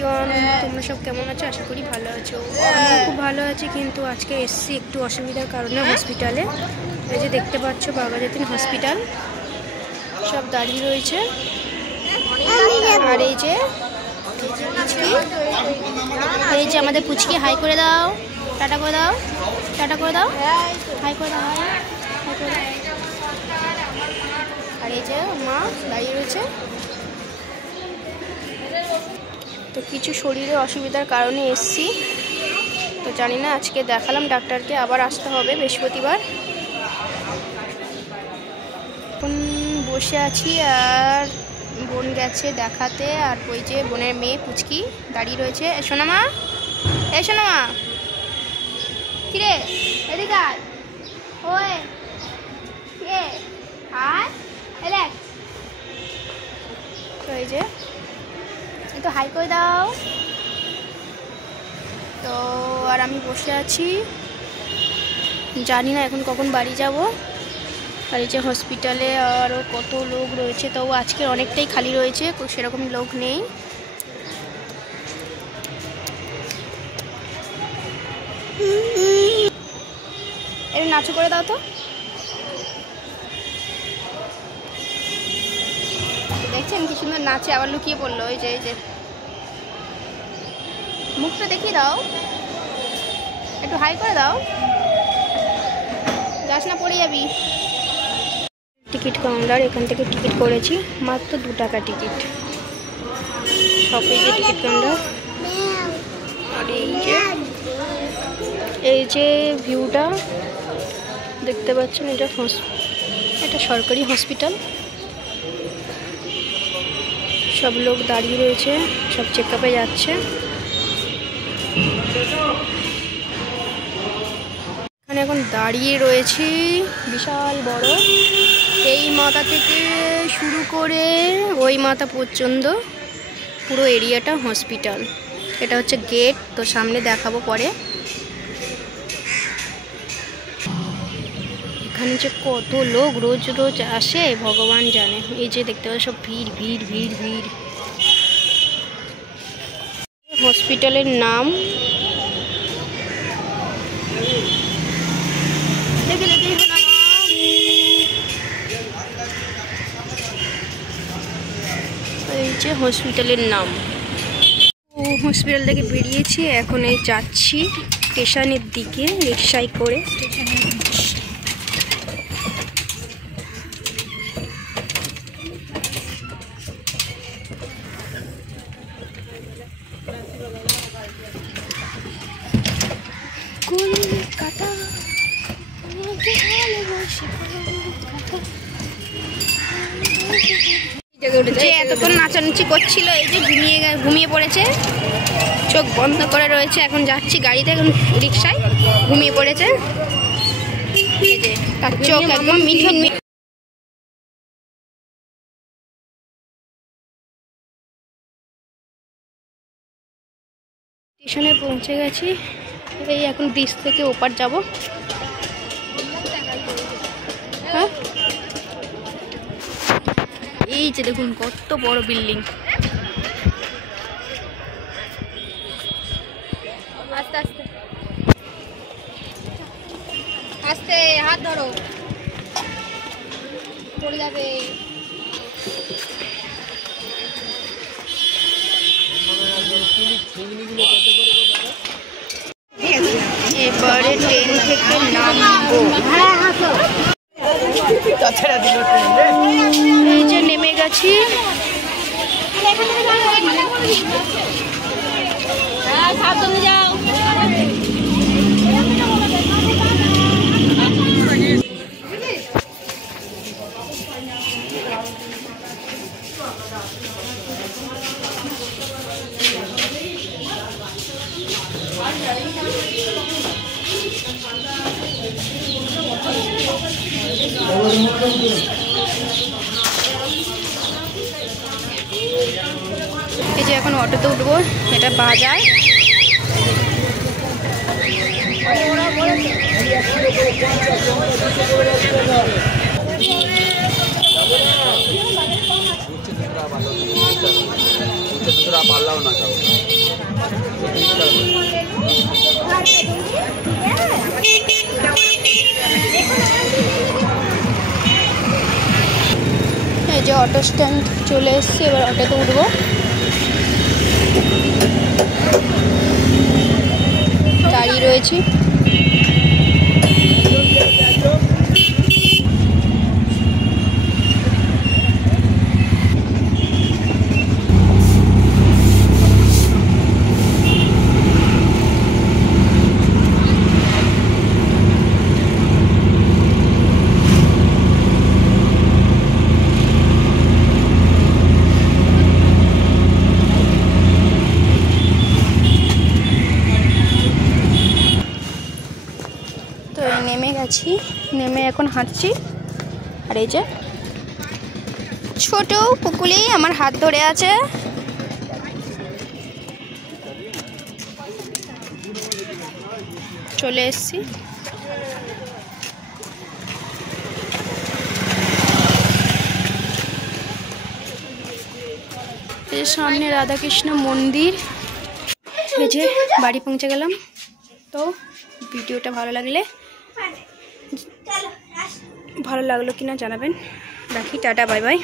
Everyone, তোমরা সব কেমন আছো? আশা করি ভালো আছো। আমিও খুব ভালো আছি, কিন্তু আজকে এসছি একটু অসুবিধার কারণে হসপিটালে। এই যে দেখতে পাচ্ছ বাঘাযতীন হসপিটাল, সব দাঁড়িয়ে রয়েছে। আর এই যে আমাদের পুচকি, হাই করে দাও, টাটা করে দাও, টাটা করে দাও, হাই করে দাও, হাই করে দাও। আর এই যে মা দাঁড়িয়ে রয়েছে। তো কিছু শরীরে অসুবিধার কারণে এসছি, তো জানি না, আজকে দেখালাম ডাক্তারকে, আবার আসতে হবে বৃহস্পতিবার। এখন বসে আছি, আর বোন গেছে দেখাতে, আর ওই যে বোনের মেয়ে পুচকি দাঁড়িয়ে রয়েছে। শোনা মা, এই শোনা মা, কিরে এদিকে আয়, ওই কে আয়, এলেক। তো এই যে একটু হাই করে দাও। তো আর আমি বসে আছি, জানি না এখন কখন বাড়ি যাব। আর এই যে হসপিটালে আরও কত লোক রয়েছে, তাও আজকে অনেকটাই খালি রয়েছে, সেরকম লোক নেই। এর নাচু করে দাও তো। দেখছেন কি সুন্দর নাচে, আবার লুকিয়ে পড়লো। এই যে মুখটা দেখিয়ে দাও, একটু হাই করে দাও, যাস না পড়ে যাবি। টিকিট কাউন্টার, এখান থেকে টিকিট করেছি, মাত্র 2 টাকা টিকিট। সব এই যে টিকিট কাউন্টার। আর এই যে ভিউটা দেখতে পাচ্ছেন, এটা সরকারি হসপিটাল। সব লোক দাঁড়িয়ে রয়েছে, সব চেক আপে যাচ্ছে। এখানে এখন দাঁড়িয়ে রয়েছি, বিশাল বড়, এই মাথা থেকে শুরু করে ওই মাথা পর্যন্ত পুরো এরিয়াটা হসপিটাল। এটা হচ্ছে গেট, তো সামনে দেখাবো পরে। এখানে যে কত লোক রোজ রোজ আসে ভগবান জানে। এই যে দেখতে পাচ্ছ সব ভিড় ভিড় ভিড় ভিড়। হসপিটালের নাম এই যে হসপিটালের নাম। হসপিটাল থেকে বেরিয়েছি, এখন এই যাচ্ছি স্টেশনের দিকে রিক্সায় করে। এতক্ষণ নাচানাচি করছিল, এই যে ঘুমিয়ে পড়েছে, চোখ বন্ধ করে রয়েছে। এখন যাচ্ছি গাড়িতে, এখন রিক্সায় ঘুমিয়ে পড়েছে। এই যে তার চোখ একদম মিঠুন। স্টেশনে পৌঁছে গেছি, এই এখন ব্রিজ থেকে ওপার যাব। হ্যাঁ, এই যে দেখুন কত বড় বিল্ডিং। আস্তে আস্তে আস্তে, হাত ধরো, পড়ে যাবে। এবারে ট্রেন থেকে নামবো। এই যে নেমে গেছি। সাবধানে যাও। এই যে এখন অটোতে উঠবো, এটা বাজার। दूसरा पाल्ला होना चाहिए। যে অটো স্ট্যান্ড চলে এসেছি, এবার অটোতে উঠবো। দাঁড়িয়ে রয়েছি। তো নেমে গেছি, নেমে এখন হাঁটছি। আর এই যে ছোট পুকুলি আমার হাত ধরে আছে। চলে এসছি। এই সামনে রাধাকৃষ্ণ মন্দির। এই যে বাড়ি পৌঁছে গেলাম। তো ভিডিওটা ভালো লাগলো কিনা জানাবেন। রাখি, টাটা, বাই বাই।